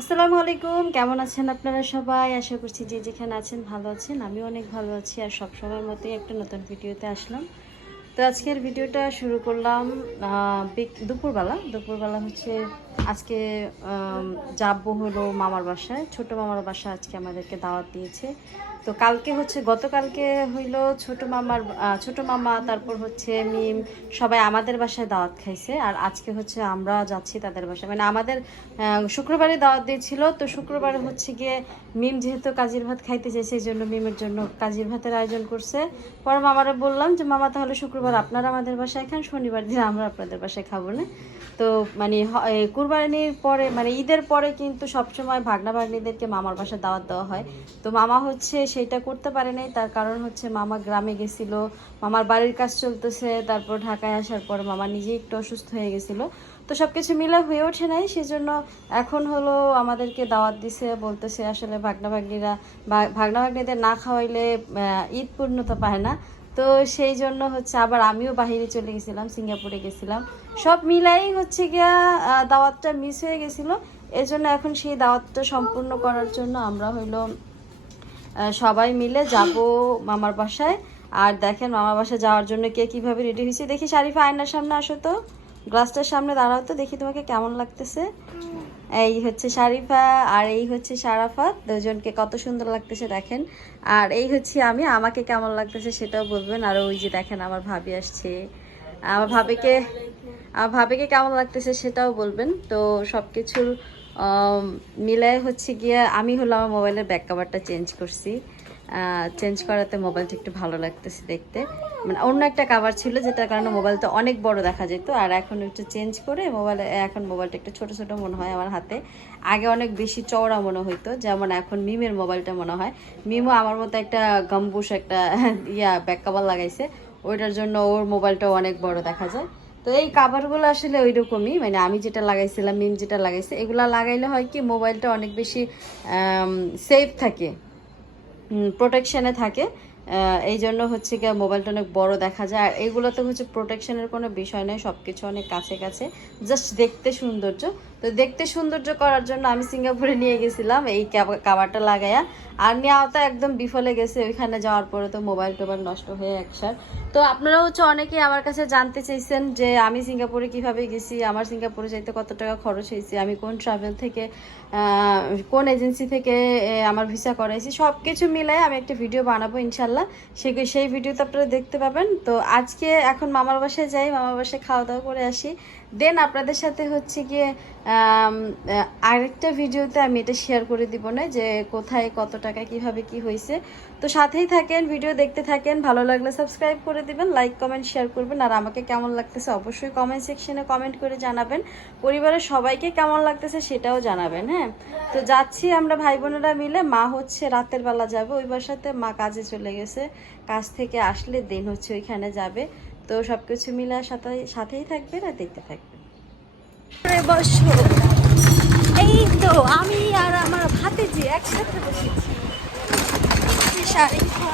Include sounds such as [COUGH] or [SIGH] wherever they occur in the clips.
আসসালামু আলাইকুম, কেমন আছেন আপনারা সবাই? আশা করছি যে যেখানে আছেন ভালো আছেন। আমি অনেক ভালো আছি আর সব সময়ের মতোই একটা নতুন ভিডিওতে আসলাম। তো আজকের ভিডিওটা শুরু করলাম দুপুরবেলা। দুপুরবেলা হচ্ছে আজকে যাব হলো মামার বাসায়। ছোট মামার বাসা আজকে আমাদেরকে দাওয়াত দিয়েছে। তো কালকে হচ্ছে, গতকালকে হইল ছোট মামার ছোট মামা, তারপর হচ্ছে মিম, সবাই আমাদের বাসায় দাওয়াত খাইছে আর আজকে হচ্ছে আমরা যাচ্ছি তাদের বাসায়। মানে আমাদের শুক্রবারে দাওয়াত দিয়েছিল তো শুক্রবারে হচ্ছে গিয়ে মিম যেহেতু কাজির ভাত খাইতে চাইছে, এই জন্য মিমের জন্য কাজির ভাতের আয়োজন করছে। পরে মামারা বললাম যে, মামা, তাহলে শুক্রবার আপনারা আমাদের বাসায় খান, শনিবার দিন আমরা আপনাদের বাসায় খাব না? তো মানে কুরবানির পরে মানে ঈদের পরে কিন্তু সবসময় ভাগনা ভাগ্নিদেরকে মামার বাসায় দাওয়াত দেওয়া হয়। তো মামা হচ্ছে সেটা করতে পারে নাই। তার কারণ হচ্ছে মামা গ্রামে গেছিল, মামার বাড়ির কাজ চলতেছে, তারপর ঢাকায় আসার পর মামা নিজেই একটু অসুস্থ হয়ে গেছিল। তো সব কিছু মিলে হয়ে ওঠে নাই, সেজন্য এখন হলো আমাদেরকে দাওয়াত দিছে, বলতেছে আসলে ভাগনা ভাগ্নিরা ভাগনা ভাগ্নিদের না খাওয়াইলে ঈদ পূর্ণতা পায় না। তো সেই জন্য হচ্ছে আবার আমিও বাহিরে চলে গেছিলাম, সিঙ্গাপুরে গেছিলাম। সব মিলাই হচ্ছে গিয়া দাওয়াতটা মিস হয়ে গেছিল। এজন্য এখন সেই দাওয়াতটা সম্পূর্ণ করার জন্য আমরা হইল সবাই মিলে যাব মামার বাসায়। আর দেখেন মামার বাসায় যাওয়ার জন্য কে কীভাবে রেডি হয়েছে। দেখি শারিফা, আয়নার সামনে আসো তো। গ্লাসটার সামনে দাঁড়াও তো, দেখি তোমাকে কেমন লাগতেছে। এই হচ্ছে শারিফা আর এই হচ্ছে সারাফাত, দুজনকে কত সুন্দর লাগতেছে দেখেন। আর এই হচ্ছে আমি, আমাকে কেমন লাগতেছে সেটাও বলবেন। আর ওই যে দেখেন আমার ভাবি আসছে। আমার ভাবিকে আমার ভাবিকে কেমন লাগতেছে সেটাও বলবেন। তো সব কিছুর মিলায় হচ্ছে গিয়ে আমি হলো আমার মোবাইলের ব্যাক কাভারটা চেঞ্জ করছি। চেঞ্জ করাতে মোবাইলটা একটু ভালো লাগতেছে দেখতে। মানে অন্য একটা কাভার ছিল যেটার কারণে মোবাইলটা অনেক বড় দেখা যেত। আর এখন একটু চেঞ্জ করে মোবাইলে, এখন মোবাইলটা একটু ছোট ছোট মনে হয় আমার হাতে। আগে অনেক বেশি চওড়া মনে হইতো, যেমন এখন মিমের মোবাইলটা মনে হয়। মিমও আমার মতো একটা গম্বুস একটা, ইয়া ব্যাক কাভার লাগাইছে। ওইটার জন্য ওর মোবাইলটাও অনেক বড় দেখা যায়। তো এই কাভারগুলো আসলে ওই রকমই মানে আমি যেটা লাগাইছিলাম মিম যেটা লাগাইছে, এগুলো লাগাইলে হয় কি মোবাইলটা অনেক বেশি সেফ থাকে প্রোটেকশানে থাকে। এই জন্য হচ্ছে গিয়ে মোবাইলটা অনেক বড় দেখা যায়। আর এইগুলোতে হচ্ছে প্রোটেকশনের কোনো বিষয় নয় সব কিছু অনেক কাছে কাছে। জাস্ট দেখতে সৌন্দর্য। তো দেখতে সৌন্দর্য করার জন্য আমি সিঙ্গাপুরে নিয়ে গেছিলাম এই কাবারটা লাগাইয়া। আর নেওয়াটা একদম বিফলে গেছে, ওইখানে যাওয়ার পরে তো মোবাইল টোবাইল নষ্ট হয়ে একসার তো আপনারা হচ্ছে অনেকেই আমার কাছে জানতে চাইছেন যে আমি সিঙ্গাপুরে কীভাবে গেছি, আমার সিঙ্গাপুরে যাইতে কত টাকা খরচ হয়েছে, আমি কোন ট্রাভেল থেকে কোন এজেন্সি থেকে আমার ভিসা করাইছি সব কিছু মিলাই আমি একটা ভিডিও বানাবো ইনশাল্লাহ। সেই সেই ভিডিওতে আপনারা দেখতে পাবেন। তো আজকে এখন মামার বাসায় যাই, মামার বাসায় খাওয়া দাওয়া করে আসি। দেন আপনাদের সাথে হচ্ছে গিয়ে আরেকটা ভিডিওতে আমি এটা শেয়ার করে দিব না যে কোথায়, কত টাকা, কীভাবে, কি হয়েছে। তো সাথেই থাকেন, ভিডিও দেখতে থাকেন, ভালো লাগলে সাবস্ক্রাইব করে দিবেন লাইক কমেন্ট শেয়ার করবেন, আর আমাকে কেমন লাগতেছে অবশ্যই কমেন্ট সেকশনে কমেন্ট করে জানাবেন। পরিবারের সবাইকে কেমন লাগতেছে সেটাও জানাবেন হ্যাঁ? তো যাচ্ছি আমরা ভাই বোনেরা মিলে, মা হচ্ছে রাতের বেলা যাবে ওই বাসাতে, মা কাজে চলে গেছে, কাজ থেকে আসলে দিন হচ্ছে ওইখানে যাবে। তো সব কিছু মিলে সাথে, সাথেই থাকবেন আর দেখতে থাকবেন। এই তো আমি আর আমার ভাতে যে একসাথে বসেছি। শারিফা।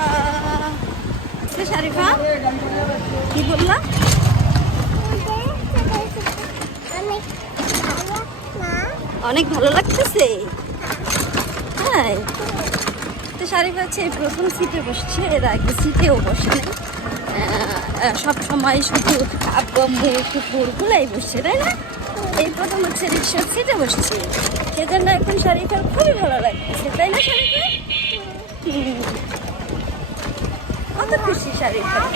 শারিফা? কি বললাম অনেক ভালো লাগতেছে। হ্যাঁ তো শারিফা হচ্ছে এই প্রথম সিটে বসছে, এর আগে সিটেও বসে সব সময় শুধু আব্বু আম্মু কুকুর গুলাই বসছে, তাই না? এই প্রথম হচ্ছে রিক্সার সিটে বসছে। সেজন্য এখন শারিফার খুবই ভালো লাগতেছে, তাই না শারিফা। কত খুশি শাড়ি সাদা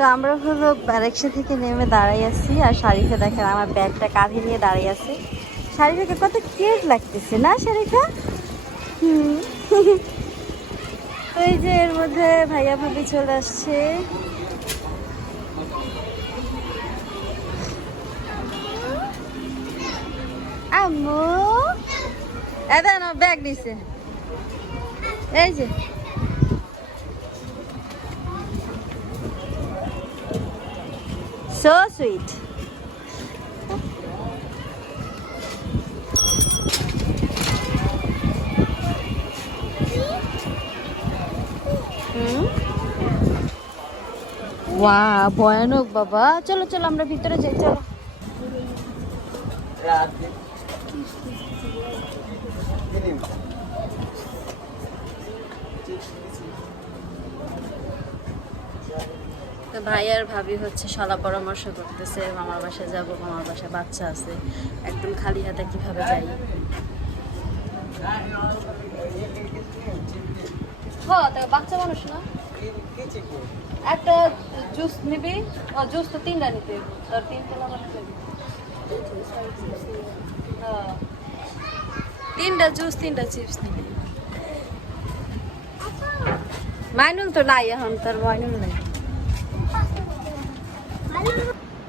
তো আমরা হলো রিক্সা থেকে নেমে দাঁড়াই আছি, আর শারিফা দেখেন আমার ব্যাগটা কাঁধে নিয়ে দাঁড়িয়ে আছে। শারিফাকে কত কিউট লাগতেছে না, শারিফা? হুম। এই যে এর মধ্যে ভাইয়া ভাবি চলে আসছে। আম্মু এটা না ব্যাগ নিছে। এই যে। Sweet. হুম ওয়া ভয়ানক বাবা। চলো চলো আমরা ভিতরে যাই চলো। তো ভাই আর ভাবি হচ্ছে সলা পরামর্শ করতেছে মামার বাসায় যাব মামার বাসায় বাচ্চা আছে। একদম খালি হাতে কীভাবে যাই? হ্যাঁ বাচ্চা মানুষ না। একটা জুস নিবি ও জুস তো তিনটা নিতে। তোর। তিনটা জুস তিনটা চিপস নিবি। মাইনুল তো নাই এখন তোর মাইনুল নাই।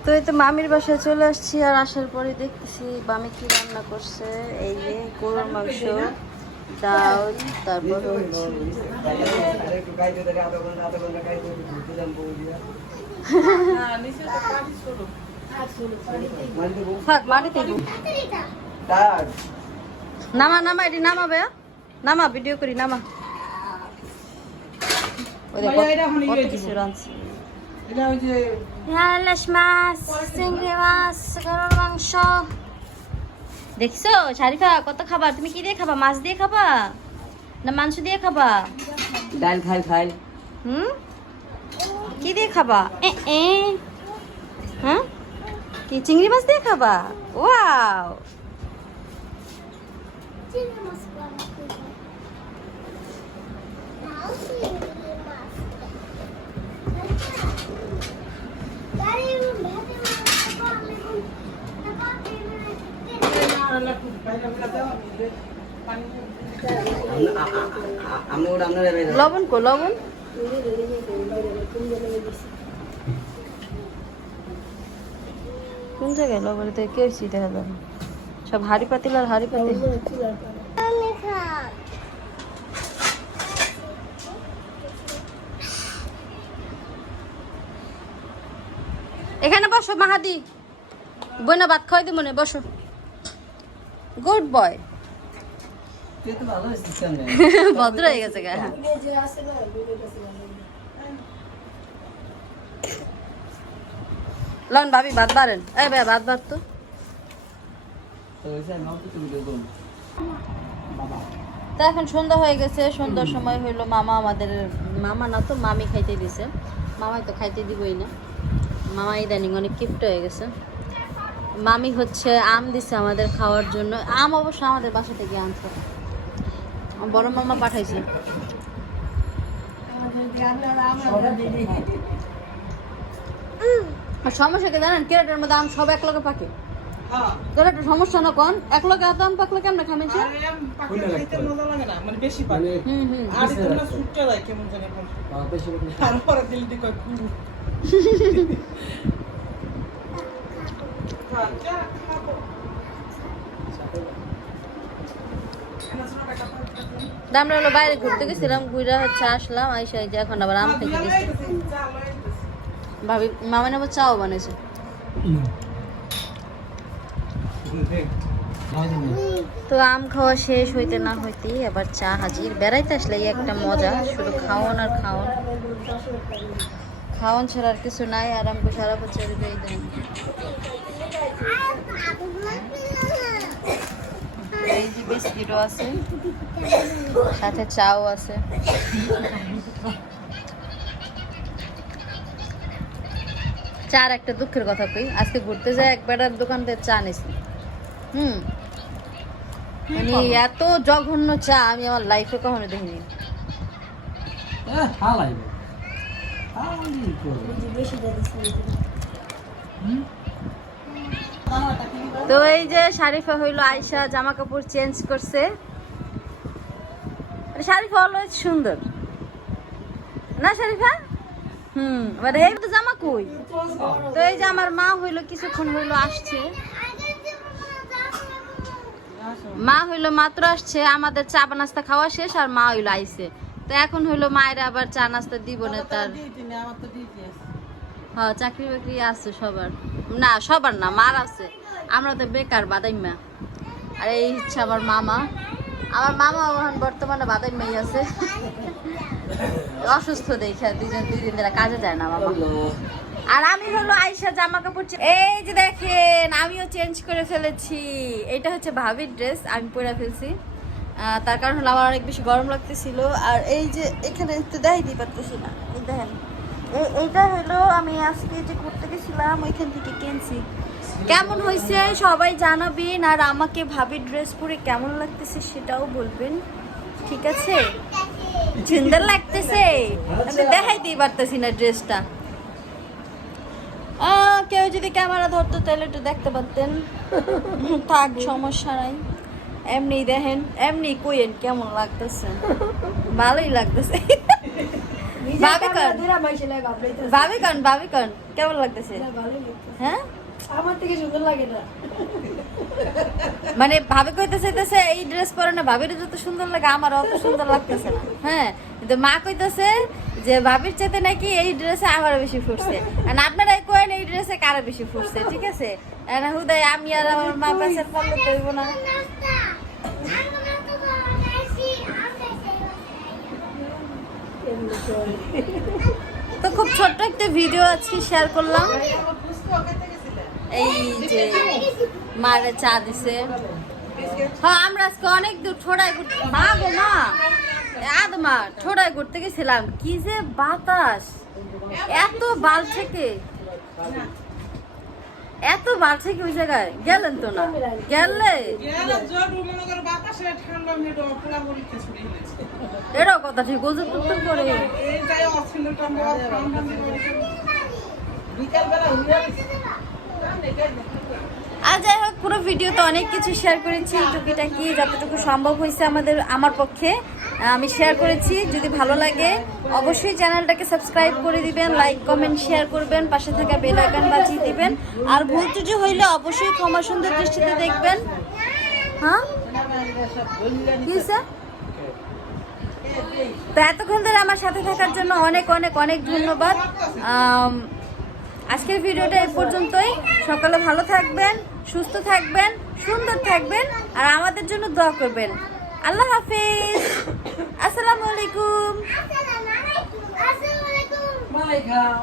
তো এই তো মামির বাসায় চলে আসছি আর আসার পরে দেখতেছি মামি কি রান্না করছে। এই যে গরুর মাংস ডাল তারপর। নামা নামা এটি নামা নামা ভিডিও করি নামা। কত কিছু রাঁধছে। ইলিশ মাছ চিংড়ি মাছ গরুর মাংস। দেখছ? শারিফা কত খাবার তুমি কি দিয়ে খাবা? মাছ দিয়ে খাবা? না মাংস দিয়ে খাবা? ডাল খাই খাই। হুম? কি দিয়ে খাবা? এ এ। হ্যাঁ? কি চিংড়ি মাছ দিয়ে খাবা? ওয়াও। লবণ কো, লবণ। কোন জায়গায় লবণ? তো কেউ দেখা যাবে সব হাড়ি পাতিল আর হাড়ি পাতিল। এখানে বসো, মাহাদি। বইনা ভাত খাওয়াই দিব মনে বসো। Good boy. ভদ্র হয়ে গেছে গা। লন ভাবি ভাত বাড়েন। এই ভাই ভাত বাড় তো। তা এখন সন্ধ্যা হয়ে গেছে সন্ধ্যার সময় হইল মামা আমাদের মামা না তো মামি খাইতে দিছে। মামাই তো খাইতে দিবই না। মামা ইদানিং অনেক কিপ্ট হয়ে গেছে। মামি হচ্ছে আম দিছে আমাদের খাওয়ার জন্য। আম অবশ্য আমাদের বাসা থেকে আনছে। বড় মামা পাঠাইছে। আর সমস্যা কি জানেন? ক্যারেটের মধ্যে আম সব এক লগে পাকে। তোর একটা সমস্যা না কোন? এক লগে এত আম পাকলে কেমন খামেন সে? মানে বেশি পানি হুম হুম। আর তোমরা কেমন জানি বেশি তারপরে দিল [LAUGHS] আমরা হলো বাইরে ঘুরতে গেছিলাম, ঘুরে হচ্ছে আসলাম, আইসা যে এখন আবার আম খেতে গেছি। ভাবি, মামা নেব চাও বানিয়েছে। তো আম খাওয়া শেষ হইতে না হইতেই আবার চা হাজির। বেড়াইতে আসলে একটা মজা, শুধু খাওয়ান আর খাওয়ান খাওয়ান ছাড়া আর কিছু নাই, আর আমাকে সারা বছর দিয়ে এই যে বিস্কিটও আছে সাথে চাও আছে। চার একটা দুঃখের কথা কই আজকে ঘুরতে যাই একবার আর দোকান থেকে চা নিছি। হুম। মানে এত জঘন্য চা আমি আমার লাইফে কখনো দেখিনি। তো এই যে শারিফা হইল আয়সা জামা কাপড় চেঞ্জ করছে শারিফা অলওয়েজ সুন্দর। না শারিফা? হুম এই তো জামা কই? তো এই যে আমার মা হইল কিছুক্ষণ হইল আসছে। মা হইল মাত্র আসছে আমাদের চা নাস্তা খাওয়া শেষ আর মা হইল আইছে। তো এখন হইল মায়ের আবার চা নাস্তা দিব না তার হ্যাঁ চাকরি বাকরি আছে সবার। না, সবার না, মার আছে। আমরা তো বেকার বাদাইমা আর এই হচ্ছে আমার মামা। আমার মামা এখন বর্তমানে বাদাইমাই আছে। অসুস্থ দেখে দুজন দুই দিন কাজে যায় না মামা। আর আমি হলো আয়সা জামা কাপড় এই যে দেখেন, আমিও চেঞ্জ করে ফেলেছি। এটা হচ্ছে ভাবির ড্রেস আমি পরে ফেলছি। তার কারণ হলো আমার অনেক বেশি গরম লাগতেছিল। আর এই যে এখানে একটু দেখাই দিতে পারতেছি না। দেখেন। এইটা হলো আমি আজকে যে করতে গেছিলাম, ওইখান থেকে কিনছি। কেমন হয়েছে সবাই জানাবেন, আর আমাকে ভাবির ড্রেস পরে কেমন লাগতেছে সেটাও বলবেন। ঠিক আছে? সুন্দর লাগতেছে? আমি দেখাইতেই পারতেছি না ড্রেসটা কেউ যদি ক্যামেরা ধরতো তাহলে একটু দেখতে পারতেন। [LAUGHS] থাক, সমস্যা নাই। এমনি দেখেন, এমনি কইেন কেমন লাগতেছে। ভালোই লাগতেছে। [LAUGHS] কেমন লাগতেছে? হ্যাঁ? আমার থেকে সুন্দর লাগে না। মানে ভাবি কইতে চাইতেছে এই ড্রেস পরে না ভাবির যত সুন্দর লাগে আমার অত সুন্দর লাগতেছে না। হ্যাঁ? কিন্তু মা কইতেছে যে ভাবির চাইতে নাকি এই ড্রেসে আমার বেশি ফুটছে। আর আপনারা কোয়েন এই ড্রেসে কারও বেশি ফুটছে ঠিক আছে? হুদাই আমি আর আমার মা পাশে তো হইবো না। তো খুব ছোট্ট একটা ভিডিও আজকে শেয়ার করলাম। এই যে মারে চা দিছে। হ্যাঁ আমরা আজকে অনেক দূর ছোড়াই মা গো, মা। আদমা ছোড়াই ঘুরতে গেছিলাম। কি যে বাতাস। এত বাল থেকে। এত বাল থেকে ওই জায়গায়? গেলেন তো না। গেলে? এটাও কথা ঠিক ওজন উত্তর করে। বেলা উড়ে আর যাই হোক পুরো ভিডিওতে অনেক কিছু শেয়ার করেছি। টুকিটাকি যতটুকু সম্ভব হয়েছে আমাদের আমার পক্ষে। আমি শেয়ার করেছি। যদি ভালো লাগে, অবশ্যই চ্যানেলটাকে সাবস্ক্রাইব করে দিবেন লাইক কমেন্ট শেয়ার করবেন, পাশে থাকা বেল আইকন বাজিয়ে দিবেন। আর ভুল ত্রুটি হইলে অবশ্যই ক্ষমা সুন্দর দৃষ্টিতে দেখবেন। হ্যাঁ? তো এতক্ষণ ধরে আমার সাথে থাকার জন্য অনেক অনেক অনেক ধন্যবাদ। আজকের ভিডিওটা এই পর্যন্তই। সকালে ভালো থাকবেন, সুস্থ থাকবেন, সুন্দর থাকবেন, আর আমাদের জন্য দোয়া করবেন। আল্লাহ হাফিজ। আসসালামু আলাইকুম। মালাই খাও